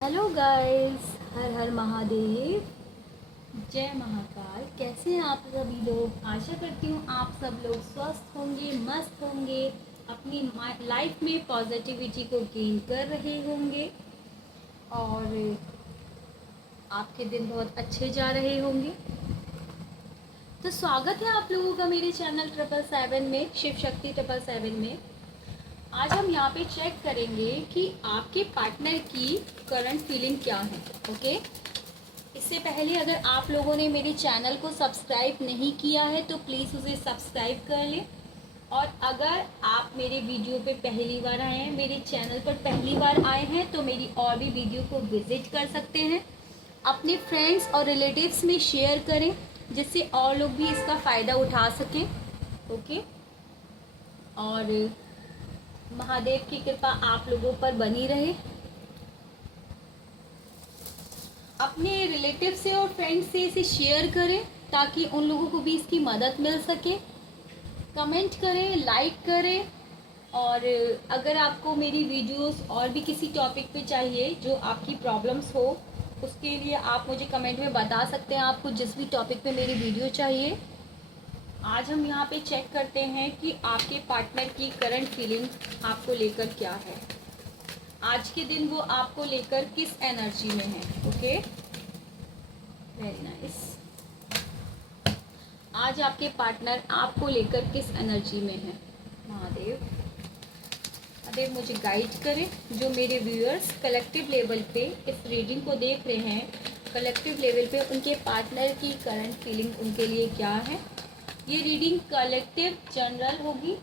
Hello guys, हर हर महादेव, जय महाकाल। कैसे हैं आप सभी लोग? आशा करती हूँ आप सब लोग स्वस्थ होंगे, मस्त होंगे, अपनी लाइफ में पॉजिटिविटी को गेन कर रहे होंगे और आपके दिन बहुत अच्छे जा रहे होंगे। तो स्वागत है आप लोगों का मेरे चैनल 777 में, शिव शक्ति 777 में। आज हम यहाँ पे चेक करेंगे कि आपके पार्टनर की करंट फीलिंग क्या है। ओके, इससे पहले अगर आप लोगों ने मेरे चैनल को सब्सक्राइब नहीं किया है तो प्लीज़ उसे सब्सक्राइब कर लें। और अगर आप मेरे वीडियो पे पहली बार आए हैं, मेरे चैनल पर पहली बार आए हैं, तो मेरी और भी वीडियो को विजिट कर सकते हैं। अपने फ्रेंड्स और रिलेटिव्स में शेयर करें जिससे और लोग भी इसका फ़ायदा उठा सकें। ओके, और महादेव की कृपा आप लोगों पर बनी रहे। अपने रिलेटिव से और फ्रेंड से इसे शेयर करें ताकि उन लोगों को भी इसकी मदद मिल सके। कमेंट करें, लाइक करें, और अगर आपको मेरी वीडियोस और भी किसी टॉपिक पे चाहिए जो आपकी प्रॉब्लम्स हो, उसके लिए आप मुझे कमेंट में बता सकते हैं आपको जिस भी टॉपिक पे मेरी वीडियो चाहिए। आज हम यहाँ पे चेक करते हैं कि आपके पार्टनर की करंट फीलिंग आपको लेकर क्या है। आज के दिन वो आपको लेकर किस एनर्जी में है। Okay, very nice. आज आपके पार्टनर आपको लेकर किस एनर्जी में है। महादेव, महादेव मुझे गाइड करें। जो मेरे व्यूअर्स कलेक्टिव लेवल पे इस रीडिंग को देख रहे हैं, कलेक्टिव लेवल पे उनके पार्टनर की करंट फीलिंग उनके लिए क्या है। ये रीडिंग कलेक्टिव जनरल होगी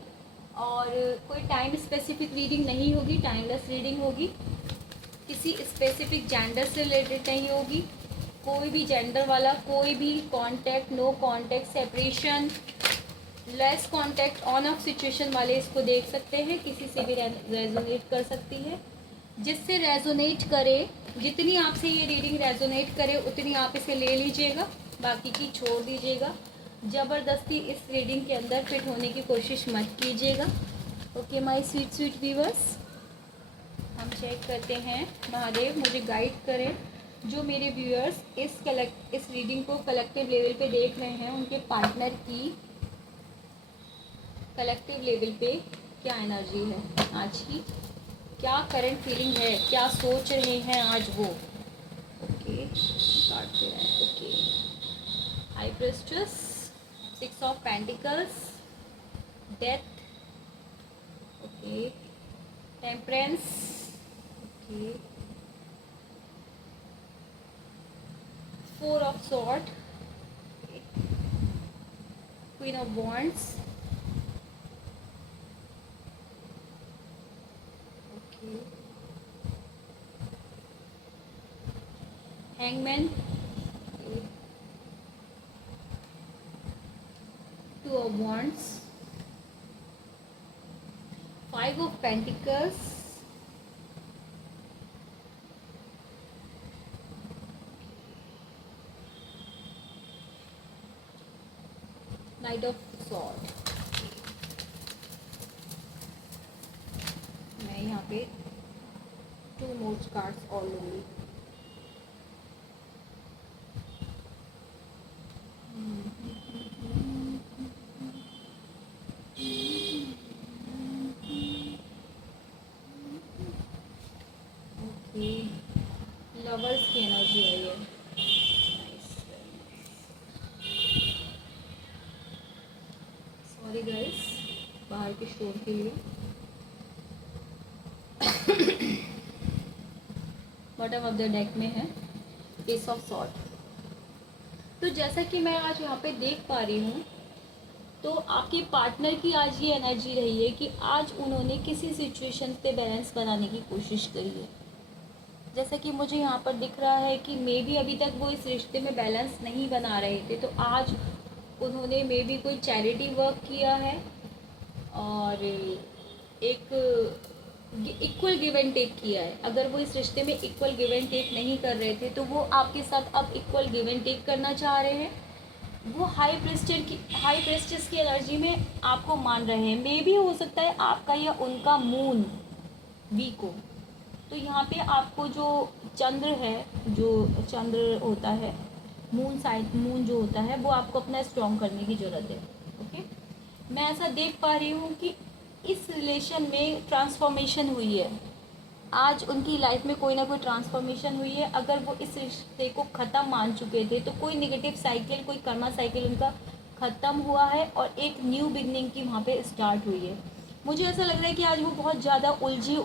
और कोई टाइम स्पेसिफिक रीडिंग नहीं होगी, टाइमलेस रीडिंग होगी। किसी स्पेसिफिक जेंडर से रिलेटेड नहीं होगी। कोई भी जेंडर वाला, कोई भी contact, no contact, separation, less contact, on off situation वाले इसको देख सकते हैं। किसी से भी रेजोनेट कर सकती है। जिससे रेजोनेट करे, जितनी आपसे ये रीडिंग रेजोनेट करे उतनी आप इसे ले लीजिएगा, बाकी की छोड़ दीजिएगा। ज़बरदस्ती इस रीडिंग के अंदर फिट होने की कोशिश मत कीजिएगा। Okay my sweet sweet viewers, हम चेक करते हैं। महादेव मुझे गाइड करें। जो मेरे व्यूअर्स इस रीडिंग को कलेक्टिव लेवल पे देख रहे हैं, उनके पार्टनर की कलेक्टिव लेवल पे क्या एनर्जी है आज की, क्या करंट फीलिंग है, क्या सोच रहे हैं आज वो। ओके, काटते हैं। Okay, high priestess, 6 of pentacles, death, okay, temperance, okay, 4 of sword, queen of wands, okay, hangman, okay, 2 of wands, 5 of pentacles, knight of sword। मैं यहाँ पे 2 more cards और लूँगी। ओके, लवर्स की एनर्जी है ये। सॉरी गाइस बाहर के शोर के लिए। बॉटम ऑफ द डेक में है एस ऑफ सॉर्ड। तो जैसा कि मैं आज यहाँ पे देख पा रही हूँ, तो आपके पार्टनर की आज ये एनर्जी रही है कि आज उन्होंने किसी सिचुएशन पे बैलेंस बनाने की कोशिश करी है। जैसा कि मुझे यहाँ पर दिख रहा है कि मे बी अभी तक वो इस रिश्ते में बैलेंस नहीं बना रहे थे, तो आज उन्होंने मे बी कोई चैरिटी वर्क किया है और एक इक्वल गिव एंड टेक किया है। अगर वो इस रिश्ते में इक्वल गिव एंड टेक नहीं कर रहे थे तो वो आपके साथ अब इक्वल गिव एंड टेक करना चाह रहे हैं। वो हाई प्रेस्टेस की एनर्जी में आपको मान रहे हैं। मे भी हो सकता है आपका या उनका मून वीक हो, तो यहाँ पे आपको जो चंद्र है, जो चंद्र होता है, मून जो होता है, वो आपको अपना स्ट्रॉन्ग करने की ज़रूरत है। ओके, मैं ऐसा देख पा रही हूँ कि इस रिलेशन में ट्रांसफॉर्मेशन हुई है। आज उनकी लाइफ में कोई ना कोई ट्रांसफॉर्मेशन हुई है। अगर वो इस रिश्ते को ख़त्म मान चुके थे तो कोई नेगेटिव साइकिल, कोई कर्मा साइकिल उनका ख़त्म हुआ है और एक न्यू बिगनिंग की वहाँ पे स्टार्ट हुई है। मुझे ऐसा लग रहा है कि आज वो बहुत ज़्यादा उलझे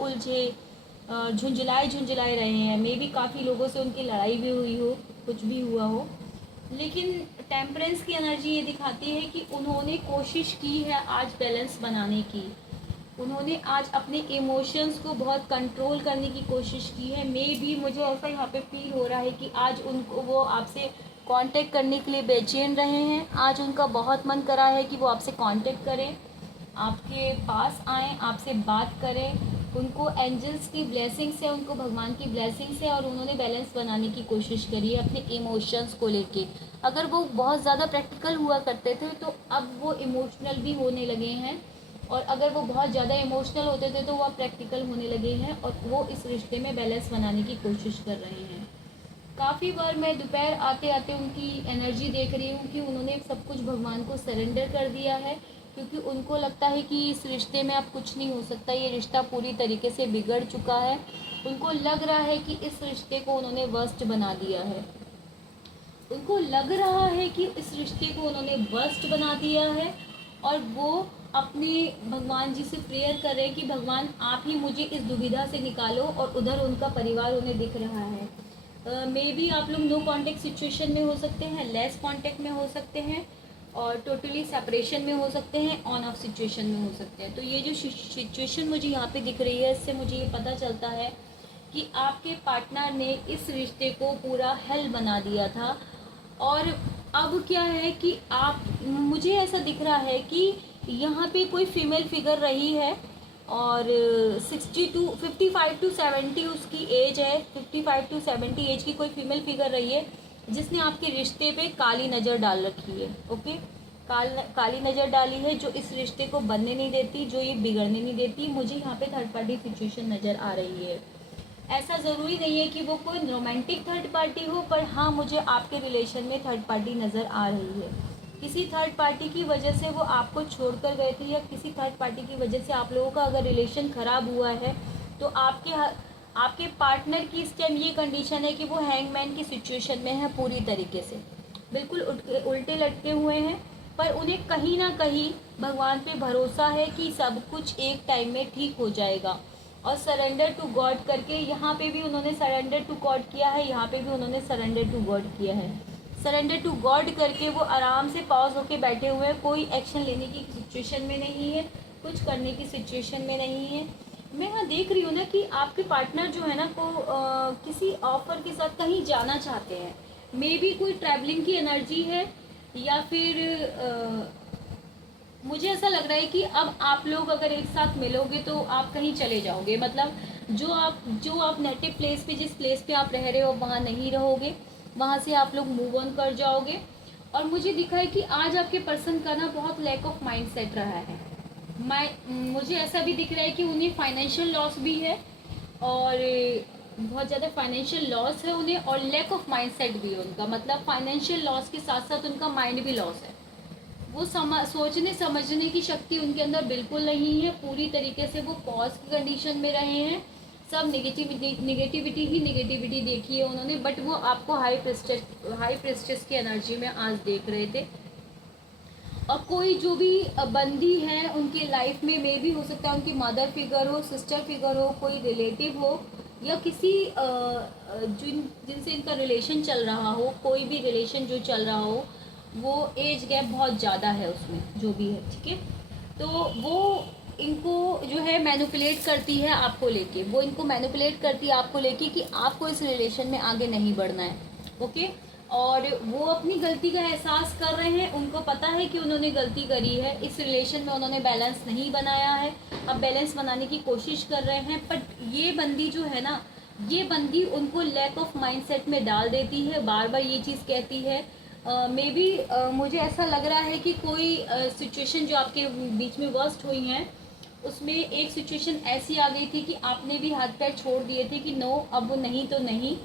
झुंझलाए रहे हैं। मे बी काफ़ी लोगों से उनकी लड़ाई भी हुई हो, कुछ भी हुआ हो, लेकिन टेम्परेंस की एनर्जी ये दिखाती है कि उन्होंने कोशिश की है आज बैलेंस बनाने की। उन्होंने आज अपने इमोशंस को बहुत कंट्रोल करने की कोशिश की है। मे भी मुझे ऐसा यहाँ पे फील हो रहा है कि आज उनको वो आपसे कांटेक्ट करने के लिए बेचैन रहे हैं। आज उनका बहुत मन करा है कि वो आपसे कांटेक्ट करें, आपके पास आएँ, आपसे बात करें। उनको एंजल्स की ब्लेसिंग से, उनको भगवान की ब्लेसिंग से, और उन्होंने बैलेंस बनाने की कोशिश करी है अपने इमोशंस को लेके। अगर वो बहुत ज़्यादा प्रैक्टिकल हुआ करते थे तो अब वो इमोशनल भी होने लगे हैं, और अगर वो बहुत ज़्यादा इमोशनल होते थे तो वो प्रैक्टिकल होने लगे हैं, और वो इस रिश्ते में बैलेंस बनाने की कोशिश कर रहे हैं। काफ़ी बार मैं दोपहर आते आते उनकी एनर्जी देख रही हूँ कि उन्होंने सब कुछ भगवान को सरेंडर कर दिया है, क्योंकि उनको लगता है कि इस रिश्ते में अब कुछ नहीं हो सकता, ये रिश्ता पूरी तरीके से बिगड़ चुका है। उनको लग रहा है कि इस रिश्ते को उन्होंने वर्स्ट बना दिया है। उनको लग रहा है कि इस रिश्ते को उन्होंने वर्स्ट बना दिया है, और वो अपने भगवान जी से प्रेयर कर रहे हैं कि भगवान आप ही मुझे इस दुविधा से निकालो, और उधर उनका परिवार उन्हें दिख रहा है। मे बी आप लोग नो कांटेक्ट सिचुएशन में हो सकते हैं, लेस कांटेक्ट में हो सकते हैं, और टोटली सेपरेशन में हो सकते हैं, ऑन ऑफ सिचुएशन में हो सकते हैं। तो ये जो सिचुएशन मुझे यहाँ पे दिख रही है, इससे मुझे ये पता चलता है कि आपके पार्टनर ने इस रिश्ते को पूरा हेल बना दिया था। और अब क्या है कि आप, मुझे ऐसा दिख रहा है कि यहाँ पे कोई फीमेल फिगर रही है, और 55 to 70 उसकी एज है। 55 to 70 एज की कोई फीमेल फिगर रही है जिसने आपके रिश्ते पे काली नज़र डाल रखी है। ओके, काली नज़र डाली है, जो इस रिश्ते को बनने नहीं देती, जो ये बिगड़ने नहीं देती। मुझे यहाँ पे थर्ड पार्टी सिचुएशन नज़र आ रही है। ऐसा ज़रूरी नहीं है कि वो कोई रोमांटिक थर्ड पार्टी हो, पर हाँ, मुझे आपके रिलेशन में थर्ड पार्टी नज़र आ रही है। किसी थर्ड पार्टी की वजह से वो आपको छोड़कर गए थे, या किसी थर्ड पार्टी की वजह से आप लोगों का अगर रिलेशन ख़राब हुआ है, तो आपके पार्टनर की इस टाइम ये कंडीशन है कि वो हैंगमैन की सिचुएशन में है, पूरी तरीके से बिल्कुल उल्टे लटके हुए हैं। पर उन्हें कहीं ना कहीं भगवान पे भरोसा है कि सब कुछ एक टाइम में ठीक हो जाएगा, और सरेंडर टू गॉड करके, यहाँ पे भी उन्होंने सरेंडर टू गॉड किया है, यहाँ पे भी उन्होंने सरेंडर टू गॉड किया है। सरेंडर टू गॉड करके वो आराम से पॉज होके बैठे हुए हैं, कोई एक्शन लेने की सिचुएशन में नहीं है, कुछ करने की सिचुएशन में नहीं है। मैं यहाँ देख रही हूँ ना कि आपके पार्टनर जो है ना किसी ऑफर के साथ कहीं जाना चाहते हैं। मे बी कोई ट्रैवलिंग की एनर्जी है, या फिर मुझे ऐसा लग रहा है कि अब आप लोग अगर एक साथ मिलोगे तो आप कहीं चले जाओगे। मतलब जो आप नेटिव प्लेस पे, जिस प्लेस पे आप रह रहे हो, वहाँ नहीं रहोगे, वहाँ से आप लोग मूव ऑन कर जाओगे। और मुझे दिखा है कि आज आपके पर्सन का ना बहुत लैक ऑफ माइंड सेट रहा है। मुझे ऐसा भी दिख रहा है कि उन्हें फाइनेंशियल लॉस भी है, और बहुत ज़्यादा फाइनेंशियल लॉस है उन्हें, और लैक ऑफ माइंड सेट भी है उनका। मतलब फाइनेंशियल लॉस के साथ साथ उनका माइंड भी लॉस है। वो सोचने समझने की शक्ति उनके अंदर बिल्कुल नहीं है। पूरी तरीके से वो पॉज की कंडीशन में रहे हैं। सब निगेटिविटी ही निगेटिविटी देखी है उन्होंने, बट वो आपको हाई प्रेस्टेज की एनर्जी में आज देख रहे थे। और कोई जो भी बंदी है उनकी लाइफ में, मे भी हो सकता है उनकी मदर फिगर हो, सिस्टर फिगर हो, कोई रिलेटिव हो, या किसी जिनसे इनका रिलेशन चल रहा हो, कोई भी रिलेशन जो चल रहा हो, वो एज गैप बहुत ज़्यादा है उसमें, जो भी है, ठीक है। तो वो इनको जो है मैनिपुलेट करती है आपको लेके, वो इनको मैनिपुलेट करती है आपको लेके कि आपको इस रिलेशन में आगे नहीं बढ़ना है। ओके, और वो अपनी गलती का एहसास कर रहे हैं। उनको पता है कि उन्होंने गलती करी है, इस रिलेशन में उन्होंने बैलेंस नहीं बनाया है, अब बैलेंस बनाने की कोशिश कर रहे हैं। बट ये बंदी जो है ना, ये बंदी उनको लैक ऑफ माइंडसेट में डाल देती है, बार बार ये चीज़ कहती है। मे बी मुझे ऐसा लग रहा है कि कोई सिचुएशन जो आपके बीच में वर्स्ट हुई हैं, उसमें एक सिचुएशन ऐसी आ गई थी कि आपने भी हाथ पैर छोड़ दिए थे कि नो अब नहीं तो नहीं।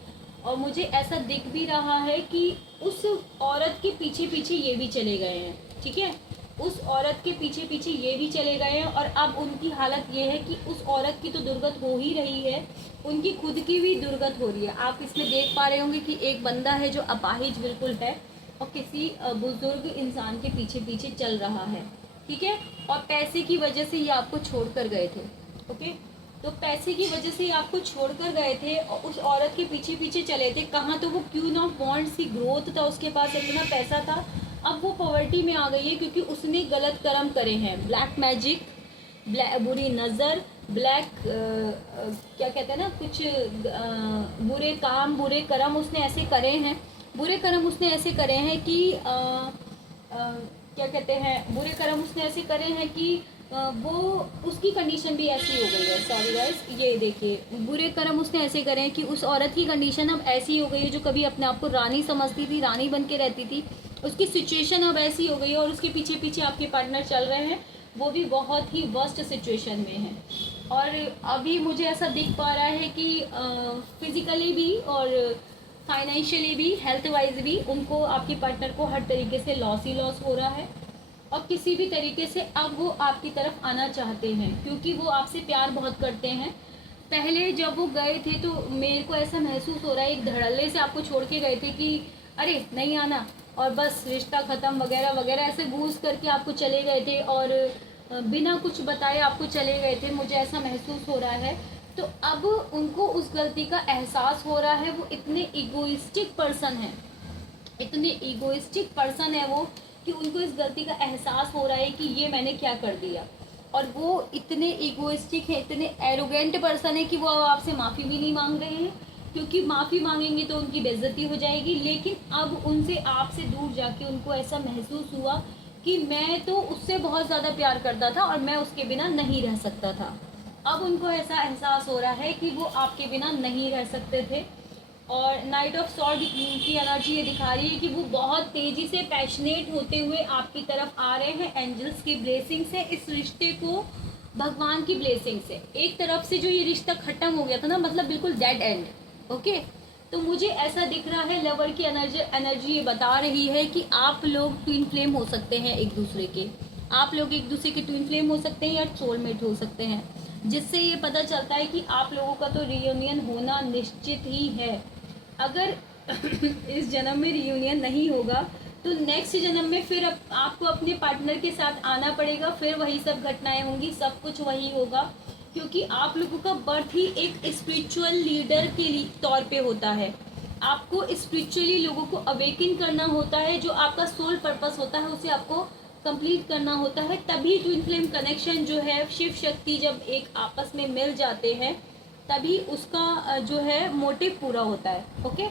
और मुझे ऐसा दिख भी रहा है कि उस औरत के पीछे पीछे ये भी चले गए हैं, ठीक है, उस औरत के पीछे पीछे ये भी चले गए हैं। और अब उनकी हालत ये है कि उस औरत की तो दुर्गत हो ही रही है, उनकी खुद की भी दुर्गत हो रही है। आप इसमें देख पा रहे होंगे कि एक बंदा है जो अपाहिज बिल्कुल है और किसी बुजुर्ग इंसान के पीछे पीछे चल रहा है, ठीक है। और पैसे की वजह से ये आपको छोड़ कर गए थे, ओके। तो पैसे की वजह से ये आपको छोड़ कर गए थे और उस औरत के पीछे पीछे चले थे। कहाँ तो वो क्यून ऑफ वॉन्ट्स की ग्रोथ था, उसके पास इतना पैसा था, अब वो पॉवर्टी में आ गई है क्योंकि उसने गलत कर्म करे हैं। ब्लैक मैजिक, बुरी नज़र, ब्लैक क्या कहते हैं ना, कुछ बुरे काम, बुरे कर्म उसने ऐसे करे हैं, बुरे कर्म उसने ऐसे करे हैं कि क्या कहते हैं, बुरे कर्म उसने ऐसे करे हैं कि वो उसकी कंडीशन भी ऐसी हो गई है। सॉरी गाइस, ये देखिए बुरे कर्म उसने ऐसे करे हैं कि उस औरत की कंडीशन अब ऐसी हो गई है, जो कभी अपने आप को रानी समझती थी, रानी बन के रहती थी, उसकी सिचुएशन अब ऐसी हो गई है और उसके पीछे पीछे आपके पार्टनर चल रहे हैं, वो भी बहुत ही वर्स्ट सिचुएशन में है। और अभी मुझे ऐसा दिख पा रहा है कि फिजिकली भी और फाइनेंशियली भी, हेल्थ वाइज भी उनको, आपके पार्टनर को हर तरीके से लॉस ही लॉस हो रहा है। और किसी भी तरीके से अब वो आपकी तरफ आना चाहते हैं क्योंकि वो आपसे प्यार बहुत करते हैं। पहले जब वो गए थे तो मेरे को ऐसा महसूस हो रहा है, एक धड़ल्ले से आपको छोड़ के गए थे कि अरे नहीं आना और बस रिश्ता ख़त्म वगैरह वगैरह, ऐसे घूस करके आपको चले गए थे और बिना कुछ बताए आपको चले गए थे, मुझे ऐसा महसूस हो रहा है। तो अब उनको उस गलती का एहसास हो रहा है। वो इतने ईगोइस्टिक पर्सन है, इतने ईगोइस्टिक पर्सन है वो, कि उनको इस गलती का एहसास हो रहा है कि ये मैंने क्या कर दिया। और वो इतने ईगोइस्टिक है, इतने एरोगेंट पर्सन है कि वो अब आपसे माफ़ी भी नहीं मांग रहे हैं क्योंकि माफ़ी मांगेंगे तो उनकी बेइज्जती हो जाएगी। लेकिन अब उनसे, आपसे दूर जाके उनको ऐसा महसूस हुआ कि मैं तो उससे बहुत ज़्यादा प्यार करता था और मैं उसके बिना नहीं रह सकता था। अब उनको ऐसा एहसास हो रहा है कि वो आपके बिना नहीं रह सकते थे। और नाइट ऑफ सॉर्ड की एनर्जी ये दिखा रही है कि वो बहुत तेज़ी से पैशनेट होते हुए आपकी तरफ आ रहे हैं। एंजल्स की ब्लेसिंग से इस रिश्ते को, भगवान की ब्लेसिंग से, एक तरफ से जो ये रिश्ता ख़त्म हो गया था ना, मतलब बिल्कुल डेड एंड, ओके। तो मुझे ऐसा दिख रहा है, लवर की एनर्जी ये बता रही है कि आप लोग ट्विन फ्लेम हो सकते हैं एक दूसरे के, आप लोग एक दूसरे के ट्विन फ्लेम हो सकते हैं या सोलमेट हो सकते हैं, जिससे ये पता चलता है कि आप लोगों का तो रियूनियन होना निश्चित ही है। अगर इस जन्म में रियूनियन नहीं होगा तो नेक्स्ट जन्म में फिर आपको अपने पार्टनर के साथ आना पड़ेगा, फिर वही सब घटनाएं होंगी, सब कुछ वही होगा क्योंकि आप लोगों का बर्थ ही एक स्पिरिचुअल लीडर के तौर पे होता है। आपको स्पिरिचुअली लोगों को अवेकन करना होता है, जो आपका सोल पर्पस होता है उसे आपको कंप्लीट करना होता है। तभी ट्विन फ्लेम कनेक्शन जो है, शिव शक्ति जब एक आपस में मिल जाते हैं तभी उसका जो है मोटिव पूरा होता है, ओके।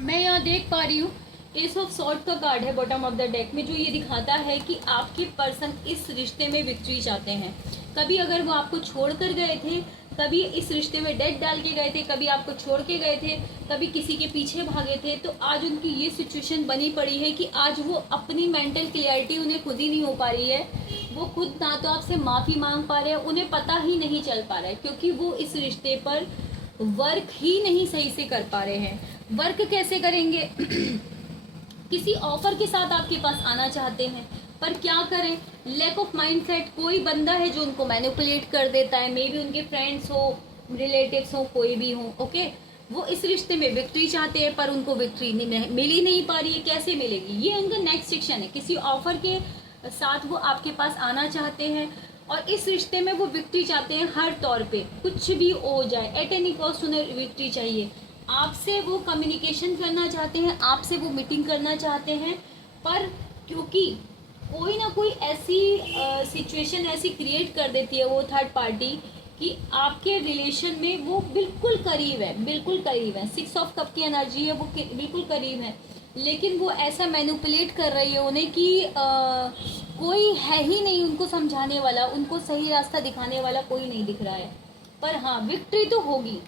मैं यहाँ देख पा रही हूँ एस ऑफ सॉर्ड का कार्ड है बॉटम ऑफ द डेक में, जो ये दिखाता है कि आपके पर्सन इस रिश्ते में विक्ट्री चाहते हैं। कभी अगर वो आपको छोड़ कर गए थे, कभी इस रिश्ते में डेट डाल के गए थे, कभी आपको छोड़ के गए थे, कभी किसी के पीछे भागे थे, तो आज उनकी ये सिचुएशन बनी पड़ी है कि आज वो अपनी मेंटल क्लियरिटी उन्हें खुद ही नहीं हो पा रही है। वो खुद ना तो आपसे माफ़ी मांग पा रहे हैं, उन्हें पता ही नहीं चल पा रहा है क्योंकि वो इस रिश्ते पर वर्क ही नहीं सही से कर पा रहे हैं। वर्क कैसे करेंगे? किसी ऑफर के साथ आपके पास आना चाहते हैं पर क्या करें, लैक ऑफ माइंडसेट। कोई बंदा है जो उनको मैनिपुलेट कर देता है, मे बी उनके फ्रेंड्स हो, रिलेटिव्स हो, कोई भी हो, ओके। वो इस रिश्ते में विक्ट्री चाहते हैं पर उनको विक्ट्री मिल ही नहीं पा रही है। कैसे मिलेगी? ये उनका नेक्स्ट सेक्शन है। किसी ऑफर के साथ वो आपके पास आना चाहते हैं और इस रिश्ते में वो विक्ट्री चाहते हैं हर तौर पे, कुछ भी हो जाए, एट एनी कॉस्ट उन्हें विक्ट्री चाहिए। आपसे वो कम्युनिकेशन करना चाहते हैं, आपसे वो मीटिंग करना चाहते हैं, पर क्योंकि कोई ना कोई ऐसी सिचुएशन ऐसी क्रिएट कर देती है वो थर्ड पार्टी कि आपके रिलेशन में वो बिल्कुल करीब है, बिल्कुल करीब है। 6 ऑफ कप की एनर्जी है, वो बिल्कुल करीब है, लेकिन वो ऐसा मैनिपुलेट कर रही है उन्हें कि कोई है ही नहीं उनको समझाने वाला, उनको सही रास्ता दिखाने वाला कोई नहीं दिख रहा है। पर हाँ, विक्ट्री तो होगी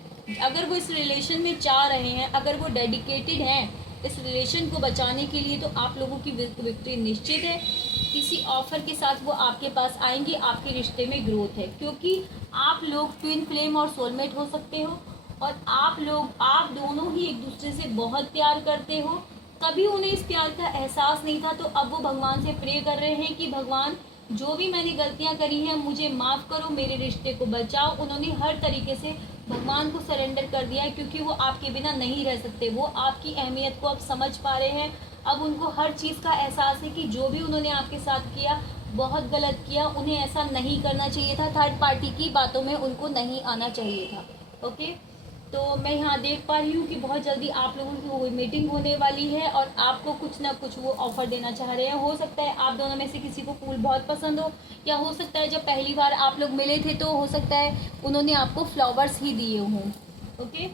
अगर वो इस रिलेशन में चाह रहे हैं, अगर वो डेडिकेटेड हैं इस रिलेशन को बचाने के लिए, तो आप लोगों की विक्ट्री निश्चित है। किसी ऑफर के साथ वो आपके पास आएंगे, आपके रिश्ते में ग्रोथ है, क्योंकि आप लोग ट्विन फ्लेम और सोलमेट हो सकते हो, और आप दोनों ही एक दूसरे से बहुत प्यार करते हो। कभी उन्हें इस प्यार का एहसास नहीं था, तो अब वो भगवान से प्रे कर रहे हैं कि भगवान जो भी मैंने गलतियां करी हैं मुझे माफ़ करो, मेरे रिश्ते को बचाओ। उन्होंने हर तरीके से भगवान को सरेंडर कर दिया है, क्योंकि वो आपके बिना नहीं रह सकते। वो आपकी अहमियत को अब समझ पा रहे हैं। अब उनको हर चीज़ का एहसास है कि जो भी उन्होंने आपके साथ किया बहुत गलत किया, उन्हें ऐसा नहीं करना चाहिए था, थर्ड पार्टी की बातों में उनको नहीं आना चाहिए था। ओके, तो मैं यहाँ देख पा रही हूँ कि बहुत जल्दी आप लोगों की वो मीटिंग होने वाली है, और आपको कुछ ना कुछ वो ऑफ़र देना चाह रहे हैं। हो सकता है आप दोनों में से किसी को फूल बहुत पसंद हो, या हो सकता है जब पहली बार आप लोग मिले थे तो हो सकता है उन्होंने आपको फ्लावर्स ही दिए हों। ओके,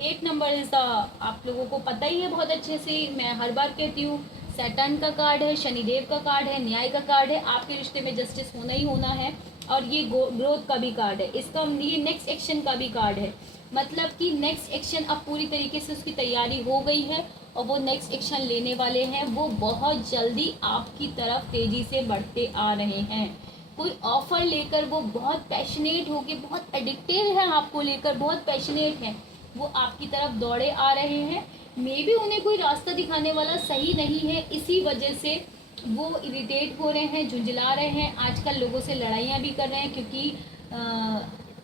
8 नंबर इज़ आप लोगों को पता ही है बहुत अच्छे से, मैं हर बार कहती हूँ, सैटर्न का कार्ड है, शनिदेव का कार्ड है, न्याय का कार्ड है। आपके रिश्ते में जस्टिस होना ही होना है, और ये ग्रोथ का भी कार्ड है। इसका ये नेक्स्ट एक्शन का भी कार्ड है, मतलब कि नेक्स्ट एक्शन अब पूरी तरीके से उसकी तैयारी हो गई है, और वो नेक्स्ट एक्शन लेने वाले हैं। वो बहुत जल्दी आपकी तरफ तेज़ी से बढ़ते आ रहे हैं। कोई ऑफ़र लेकर वो बहुत पैशनेट होके, बहुत एडिक्टेड है आपको लेकर, बहुत पैशनेट हैं, वो आपकी तरफ दौड़े आ रहे हैं। मे बी उन्हें कोई रास्ता दिखाने वाला सही नहीं है, इसी वजह से वो इरिटेट हो रहे हैं, झुंझला रहे हैं। आजकल लोगों से लड़ाइयाँ भी कर रहे हैं, क्योंकि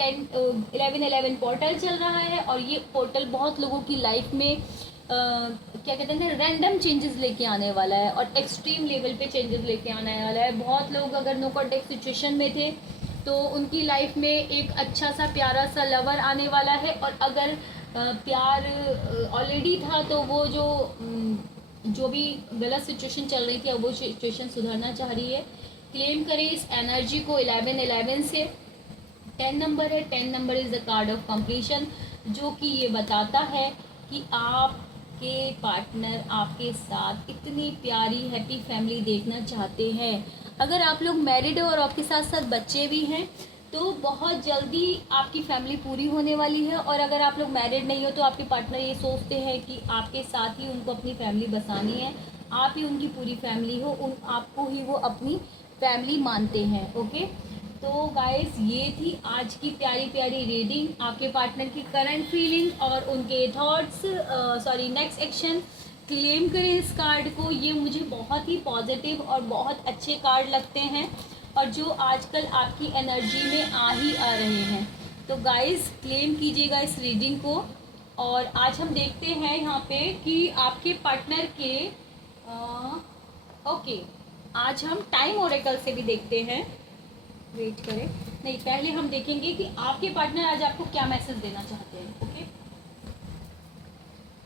11/11 पोर्टल चल रहा है, और ये पोर्टल बहुत लोगों की लाइफ में क्या कहते हैं, रैंडम चेंजेस लेके आने वाला है, और एक्सट्रीम लेवल पे चेंजेस लेके आने वाला है। बहुत लोग अगर नो कॉन्टेक्ट सिचुएशन में थे तो उनकी लाइफ में एक अच्छा सा प्यारा सा लवर आने वाला है, और अगर प्यार ऑलरेडी था तो वो जो भी गलत सिचुएशन चल रही थी, अब वो सिचुएशन सुधरना चाह रही है। क्लेम करें इस एनर्जी को 11/11 से। 10 नंबर है, 10 number is the card of completion, जो कि ये बताता है कि आपके पार्टनर आपके साथ इतनी प्यारी हैप्पी फैमिली देखना चाहते हैं। अगर आप लोग मैरिड हो और आपके साथ साथ बच्चे भी हैं तो बहुत जल्दी आपकी फैमिली पूरी होने वाली है, और अगर आप लोग मैरिड नहीं हो तो आपके पार्टनर ये सोचते हैं कि आपके साथ ही उनको अपनी फैमिली बसानी है, आप ही उनकी पूरी फैमिली हो, आपको ही वो अपनी फैमिली मानते हैं। ओके, तो गाइस ये थी आज की प्यारी प्यारी रीडिंग, आपके पार्टनर की करंट फीलिंग और उनके थॉट्स, नेक्स्ट एक्शन। क्लेम करें इस कार्ड को, ये मुझे बहुत ही पॉजिटिव और बहुत अच्छे कार्ड लगते हैं, और जो आजकल आपकी एनर्जी में आ ही आ रहे हैं। तो गाइस क्लेम कीजिएगा इस रीडिंग को। और आज हम देखते हैं यहाँ पे कि आपके पार्टनर के ओके, आज हम टाइम ओरेकल से भी देखते हैं। वेट करें, नहीं पहले हम देखेंगे कि आपके पार्टनर आज आपको क्या मैसेज देना चाहते हैं। ओके,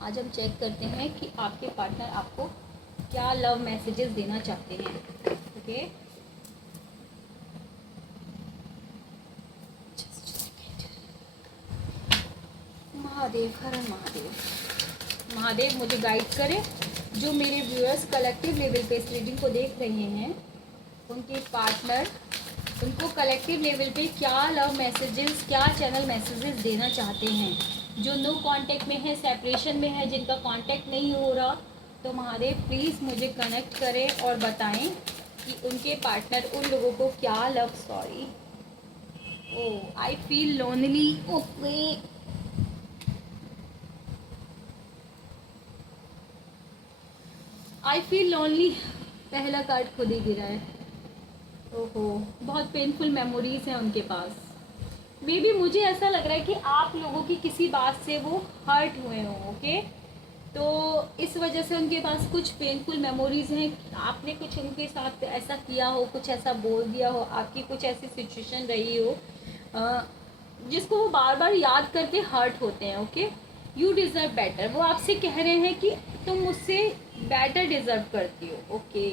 आज हम चेक करते हैं कि आपके पार्टनर आपको क्या लव मैसेजेस देना चाहते हैं। ओके, महादेव, हर महादेव। महादेव मुझे गाइड करें, जो मेरे व्यूअर्स कलेक्टिव लेवल पे इस रीडिंग को देख रहे हैं, उनके पार्टनर उनको कलेक्टिव लेवल पे क्या लव मैसेजेस, क्या चैनल मैसेजेस देना चाहते हैं। जो नो कांटेक्ट में है, सेपरेशन में है, जिनका कांटेक्ट नहीं हो रहा, तो महादेव प्लीज़ मुझे कनेक्ट करें और बताएं कि उनके पार्टनर उन लोगों को क्या love, oh I feel lonely. Okay, I feel lonely, पहला कार्ड खुद ही गिरा है। ओहो, बहुत पेनफुल मेमोरीज हैं उनके पास। मे बी मुझे ऐसा लग रहा है कि आप लोगों की किसी बात से वो हर्ट हुए हों। ओके, तो इस वजह से उनके पास कुछ पेनफुल मेमोरीज हैं। आपने कुछ उनके साथ ऐसा किया हो, कुछ ऐसा बोल दिया हो, आपकी कुछ ऐसी सिचुएशन रही हो जिसको वो बार बार याद करके हर्ट होते हैं। ओके, यू डिज़र्व बेटर, वो आपसे कह रहे हैं कि तुम मुझसे बेटर डिज़र्व करती हो। Okay,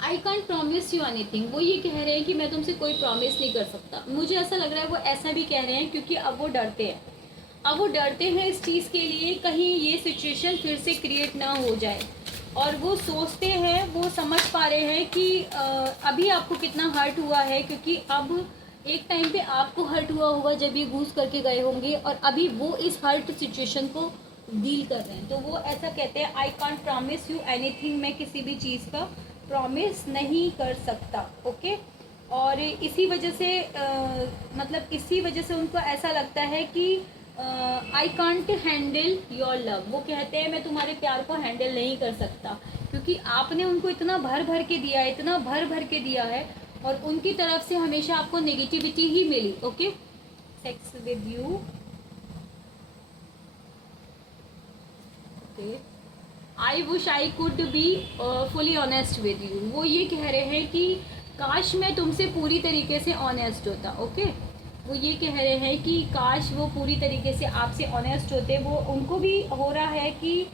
I can't promise you anything, वो ये कह रहे हैं कि मैं तुमसे कोई प्रॉमिस नहीं कर सकता। मुझे ऐसा लग रहा है वो ऐसा भी कह रहे हैं क्योंकि अब वो डरते हैं। अब वो डरते हैं इस चीज़ के लिए, कहीं ये सिचुएशन फिर से क्रिएट ना हो जाए, और वो सोचते हैं, वो समझ पा रहे हैं कि अभी आपको कितना हर्ट हुआ है, क्योंकि अब एक टाइम पे आपको हर्ट हुआ होगा जब ये घूस करके गए होंगे, और अभी वो इस हर्ट सिचुएशन को डील कर रहे हैं। तो वो ऐसा कहते हैं, I can't promise you anything, मैं किसी भी चीज़ का प्रॉमिस नहीं कर सकता। ओके। और इसी वजह से मतलब इसी वजह से उनको ऐसा लगता है कि I can't handle your love. वो कहते हैं मैं तुम्हारे प्यार को हैंडल नहीं कर सकता, क्योंकि आपने उनको इतना भर भर के दिया है, इतना भर भर के दिया है, और उनकी तरफ से हमेशा आपको नेगेटिविटी ही मिली। Okay. Sex with you, I wish I could be fully honest with you. वो ये कह रहे हैं कि काश मैं तुमसे पूरी तरीके से ऑनेस्ट होता। ओके। वो ये कह रहे हैं कि काश वो पूरी तरीके से आपसे ऑनेस्ट होते। वो उनको भी हो रहा है कि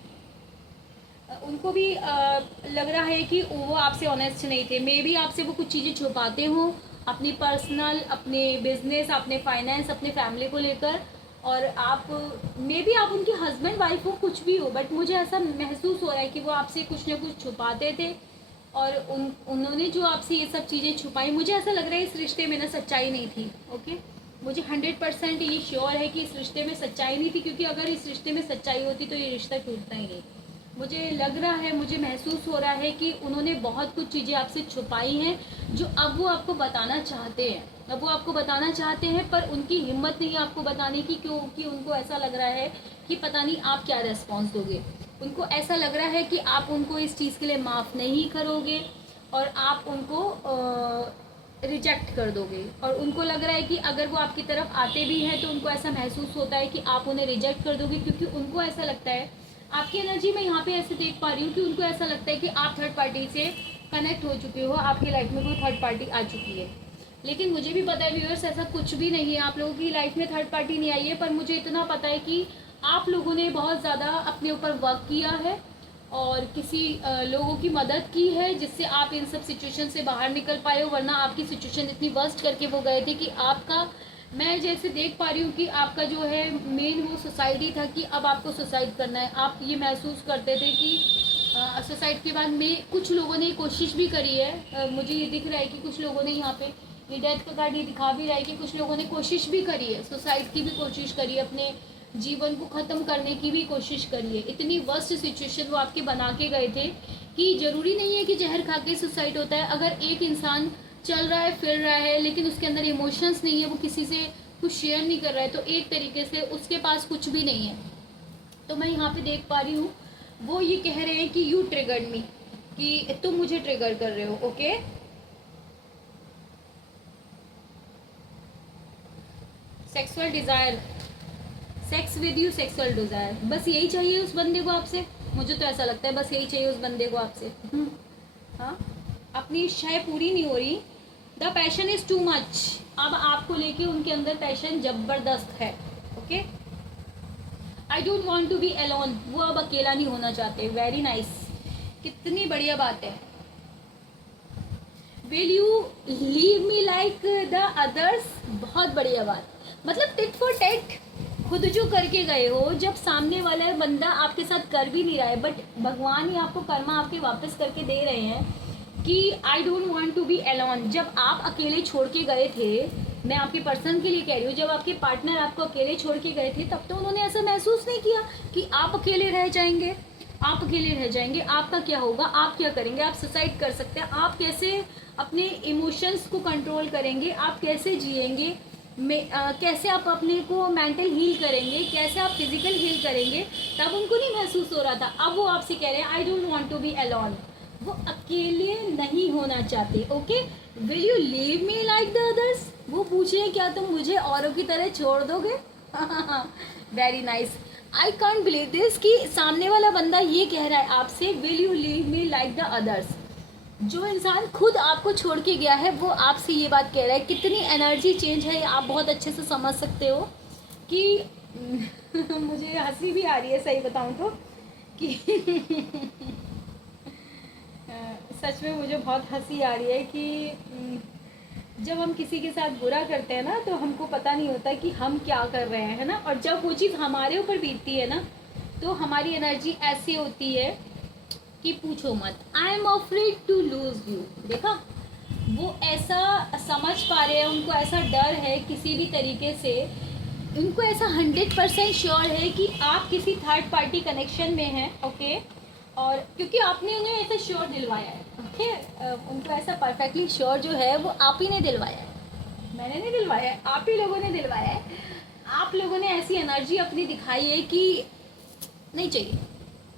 उनको भी लग रहा है कि वो आपसे ऑनेस्ट नहीं थे। मे बी आपसे वो कुछ चीज़ें छुपाते हों, अपनी पर्सनल, अपने बिजनेस, अपने फाइनेंस, अपने फैमिली को लेकर। और आप मे बी आप उनके हस्बैंड वाइफ हो, कुछ भी हो, बट मुझे ऐसा महसूस हो रहा है कि वो आपसे कुछ ना कुछ छुपाते थे, और उन्होंने जो आपसे ये सब चीज़ें छुपाई, मुझे ऐसा लग रहा है इस रिश्ते में ना सच्चाई नहीं थी। ओके। मुझे 100% ये श्योर है कि इस रिश्ते में सच्चाई नहीं थी, क्योंकि अगर इस रिश्ते में सच्चाई होती तो ये रिश्ता टूटता ही नहीं। मुझे लग रहा है, मुझे महसूस हो रहा है कि उन्होंने बहुत कुछ चीज़ें आपसे छुपाई हैं, जो अब वो आपको बताना चाहते हैं। अब वो आपको बताना चाहते हैं, पर उनकी हिम्मत नहीं है आपको बताने की, क्योंकि उनको ऐसा लग रहा है कि पता नहीं आप क्या रेस्पॉन्स दोगे। उनको ऐसा लग रहा है कि आप उनको इस चीज़ के लिए माफ़ नहीं करोगे, और आप उनको रिजेक्ट कर दोगे। और उनको लग रहा है कि अगर वो आपकी तरफ आते भी हैं तो उनको ऐसा महसूस होता है कि आप उन्हें रिजेक्ट कर दोगे, क्योंकि उनको ऐसा लगता है, आपकी एनर्जी में यहाँ पे ऐसे देख पा रही हूँ कि उनको ऐसा लगता है कि आप थर्ड पार्टी से कनेक्ट हो चुके हो, आपकी लाइफ में कोई थर्ड पार्टी आ चुकी है। लेकिन मुझे भी पता है व्यूअर्स, ऐसा कुछ भी नहीं है, आप लोगों की लाइफ में थर्ड पार्टी नहीं आई है। पर मुझे इतना पता है कि आप लोगों ने बहुत ज़्यादा अपने ऊपर वर्क किया है, और किसी लोगों की मदद की है, जिससे आप इन सब सिचुएशन से बाहर निकल पाए हो। वरना आपकी सिचुएशन इतनी वर्स्ट करके वो गए थे कि आपका, मैं जैसे देख पा रही हूँ कि आपका जो है मेन वो सुसाइड था, कि अब आपको सुसाइड करना है। आप ये महसूस करते थे कि सुसाइड के बाद में कुछ लोगों ने कोशिश भी करी है। मुझे ये दिख रहा है कि कुछ लोगों ने यहाँ पे, ये डेथ का कार्ड ये दिखा भी रहा है कि कुछ लोगों ने कोशिश भी करी है, सुसाइड की भी कोशिश करी है, अपने जीवन को ख़त्म करने की भी कोशिश करी है। इतनी वर्स्ट सिचुएशन वो आपके बना के गए थे कि ज़रूरी नहीं है कि जहर खा के सुसाइड होता है। अगर एक इंसान चल रहा है, फिर रहा है, लेकिन उसके अंदर इमोशंस नहीं है, वो किसी से कुछ शेयर नहीं कर रहा है, तो एक तरीके से उसके पास कुछ भी नहीं है। तो मैं यहाँ पे देख पा रही हूँ, वो ये कह रहे हैं कि यू ट्रिगर्ड मी, कि तुम मुझे ट्रिगर कर रहे हो। Okay. Sexual desire, sex with you, sexual desire, बस यही चाहिए उस बंदे को आपसे। मुझे तो ऐसा लगता है बस यही चाहिए उस बंदे को आपसे। हाँ, अपनी इच्छाएं पूरी नहीं हो रही। The passion is too much. अब आपको लेके उनके अंदर पैशन ज़बरदस्त है। Okay. I don't want to be alone, वो अब अकेला नहीं होना चाहते। वेरी नाइस, कितनी बढ़िया बात है। Will you leave me like the others, बहुत बढ़िया बात। मतलब टिट फॉर टेट, खुद जो करके गए हो, जब सामने वाला बंदा आपके साथ कर भी नहीं रहा है, बट भगवान ही आपको कर्मा आपके वापस करके दे रहे हैं कि I don't want to be alone. जब आप अकेले छोड़ के गए थे, मैं आपके पर्सन के लिए कह रही हूँ, जब आपके पार्टनर आपको अकेले छोड़ के गए थे, तब तो उन्होंने ऐसा महसूस नहीं किया कि आप अकेले रह जाएंगे। आप अकेले रह जाएंगे, आपका क्या होगा, आप क्या करेंगे, आप सुसाइड कर सकते हैं, आप कैसे अपने इमोशंस को कंट्रोल करेंगे, आप कैसे जिएंगे, कैसे आप अपने को मेंटल हील करेंगे, कैसे आप फिजिकल हील करेंगे। तब उनको नहीं महसूस हो रहा था। अब वो आपसे कह रहे हैं I don't want to be alone, वो अकेले नहीं होना चाहते। Okay. Will you leave me like the others, वो पूछ रहे हैं क्या तुम मुझे औरों की तरह छोड़ दोगे। Very nice. I can't believe this कि सामने वाला बंदा ये कह रहा है आपसे will you leave me like the others. जो इंसान खुद आपको छोड़ के गया है वो आपसे ये बात कह रहा है। कितनी एनर्जी चेंज है, आप बहुत अच्छे से समझ सकते हो कि मुझे हंसी भी आ रही है सही बताऊं तो कि सच में मुझे बहुत हंसी आ रही है कि जब हम किसी के साथ बुरा करते हैं ना, तो हमको पता नहीं होता कि हम क्या कर रहे हैं, है ना। और जब वो चीज़ हमारे ऊपर बीतती है ना, तो हमारी एनर्जी ऐसी होती है कि पूछो मत। I am afraid to lose you. देखा, वो ऐसा समझ पा रहे हैं, उनको ऐसा डर है किसी भी तरीके से उनको ऐसा 100% श्योर है कि आप किसी थर्ड पार्टी कनेक्शन में हैं, ओके। और क्योंकि आपने उन्हें ऐसा श्योर दिलवाया है, ओके। उनको ऐसा परफेक्टली श्योर जो है वो आप ही ने दिलवाया है, मैंने नहीं दिलवाया है, आप ही लोगों ने दिलवाया है। आप लोगों ने ऐसी एनर्जी अपनी दिखाई है कि नहीं चाहिए,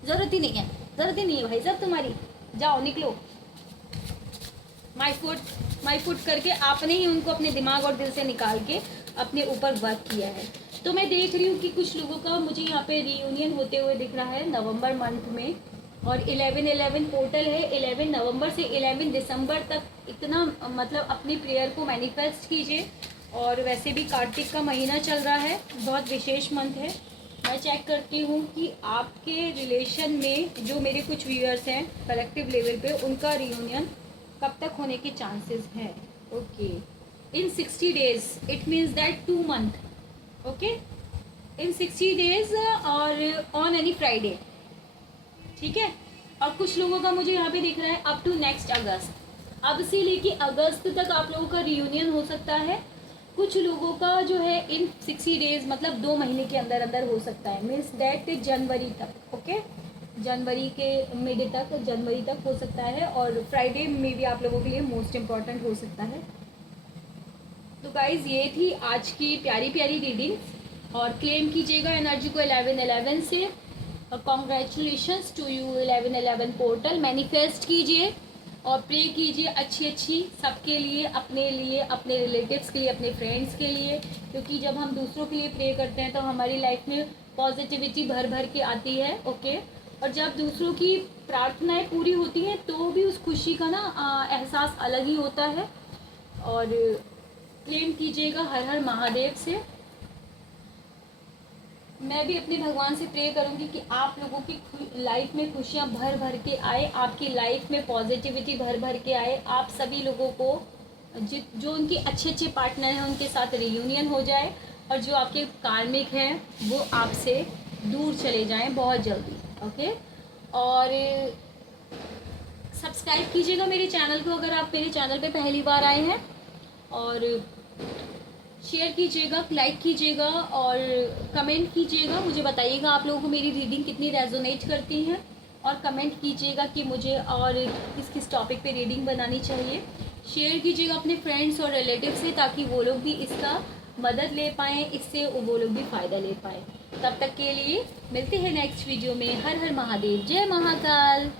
ज़रूरत ही नहीं है, ज़रूरत ही नहीं है भाई साहब तुम्हारी, जाओ निकलो। माई फुट करके आपने ही उनको अपने दिमाग और दिल से निकाल के अपने ऊपर वर्क किया है। तो मैं देख रही हूँ कि कुछ लोगों का मुझे यहाँ पे रीयूनियन होते हुए दिख रहा है नवंबर मंथ में, और 11/11 पोर्टल है। 11 नवंबर से 11 दिसंबर तक इतना मतलब अपनी प्रेयर को मैनिफेस्ट कीजिए। और वैसे भी कार्तिक का महीना चल रहा है, बहुत विशेष मंथ है। मैं चेक करती हूँ कि आपके रिलेशन में जो मेरे कुछ व्यूअर्स हैं कलेक्टिव लेवल पे, उनका रियूनियन कब तक होने के चांसेस हैं। Okay, in 60 days, it means that 2 month, okay, in 60 days और ऑन एनी फ्राइडे, ठीक है। और कुछ लोगों का मुझे यहाँ पे दिख रहा है अप टू नेक्स्ट अगस्त, अब से लेके अगस्त तक आप लोगों का रियूनियन हो सकता है। कुछ लोगों का जो है इन 60 डेज मतलब 2 महीने के अंदर अंदर हो सकता है, मीन्स दैट जनवरी तक, ओके, जनवरी के मिड तक, जनवरी तक हो सकता है। और फ्राइडे में भी आप लोगों के लिए मोस्ट इम्पॉर्टेंट हो सकता है। तो गाइज ये थी आज की प्यारी प्यारी रीडिंग। और क्लेम कीजिएगा एनर्जी को 11/11 से। और congratulations to you 11/11 portal. Manifest कीजिए और प्रे कीजिए अच्छी सबके लिए, अपने रिलेटिव्स के लिए, अपने फ्रेंड्स के लिए, क्योंकि जब हम दूसरों के लिए प्रे करते हैं तो हमारी लाइफ में पॉजिटिविटी भर भर के आती है, ओके। और जब दूसरों की प्रार्थनाएं पूरी होती हैं तो भी उस खुशी का ना एहसास अलग ही होता है। और क्लेम कीजिएगा हर हर महादेव से। मैं भी अपने भगवान से प्रे करूंगी कि आप लोगों की लाइफ में खुशियां भर भर के आए, आपकी लाइफ में पॉजिटिविटी भर भर के आए। आप सभी लोगों को जो उनके अच्छे पार्टनर हैं उनके साथ रियूनियन हो जाए, और जो आपके कार्मिक हैं वो आपसे दूर चले जाएं बहुत जल्दी, ओके। और सब्सक्राइब कीजिएगा मेरे चैनल को अगर आप मेरे चैनल पे पहली बार आए हैं, और शेयर कीजिएगा, लाइक कीजिएगा और कमेंट कीजिएगा। मुझे बताइएगा आप लोगों को मेरी रीडिंग कितनी रेजोनेट करती हैं, और कमेंट कीजिएगा कि मुझे और किस टॉपिक पे रीडिंग बनानी चाहिए। शेयर कीजिएगा अपने फ्रेंड्स और रिलेटिव से, ताकि वो लोग भी इसका मदद ले पाएँ, इससे वो लोग भी फ़ायदा ले पाएँ। तब तक के लिए मिलते हैं नेक्स्ट वीडियो में। हर हर महादेव, जय महाकाल।